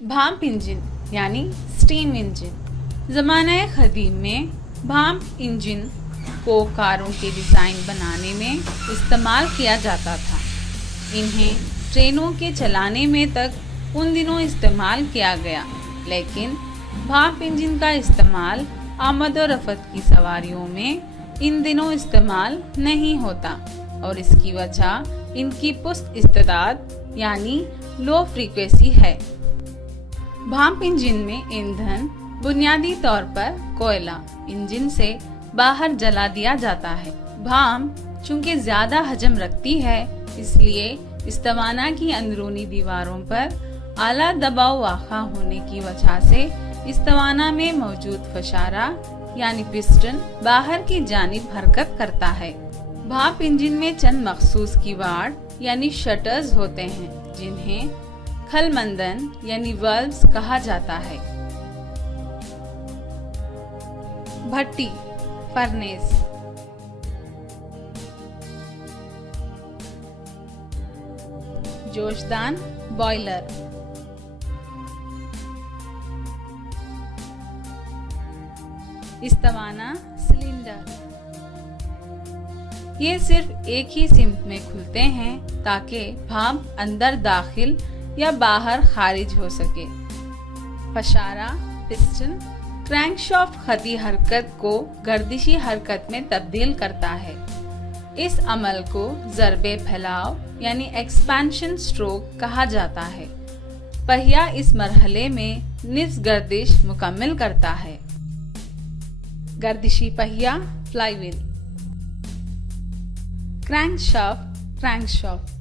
भाप इंजन यानी steam engine. ज़माना क़दीम में भाप इंजन को कारों के डिज़ाइन बनाने में इस्तेमाल किया जाता था। इन्हें ट्रेनों के चलाने में तक उन दिनों इस्तेमाल किया गया, लेकिन भाप इंजन का इस्तेमाल आमद और रफ़त की सवारियों में इन दिनों इस्तेमाल नहीं होता और इसकी वजह इनकी पुस्त इस्तेदाद यानी लो फ्रीक्वेंसी है। भाप इंजन में ईंधन बुनियादी तौर पर कोयला इंजन से बाहर जला दिया जाता है। भाप चूंकि ज्यादा हजम रखती है, इसलिए इस तवाना की अंदरूनी दीवारों पर आला दबाव वाक़ा होने की वजह से इस तवाना में मौजूद फशारा यानी पिस्टन बाहर की जानिब हरकत करता है। भाप इंजन में चंद मखसूस किवाड़ यानी शटर्स होते हैं, जिन्हें खलमंदन यानी वाल्व्स कहा जाता है। भट्टी फर्नेस, जोशदान बॉयलर, इस्तवाना सिलेंडर। ये सिर्फ एक ही सिमत में खुलते हैं ताकि भाप अंदर दाखिल या बाहर खारिज हो सके। फशारा पिस्टन क्रैंकशाफ्ट खती हरकत को गर्दिशी हरकत में तब्दील करता है। इस अमल को ज़रबे फैलाव यानी एक्सपेंशन स्ट्रोक कहा जाता है। पहिया इस मरहले में निज़ गर्दिश मुकम्मल करता है। गर्दिशी पहिया फ्लाईव्हील, क्रैंकशाफ्ट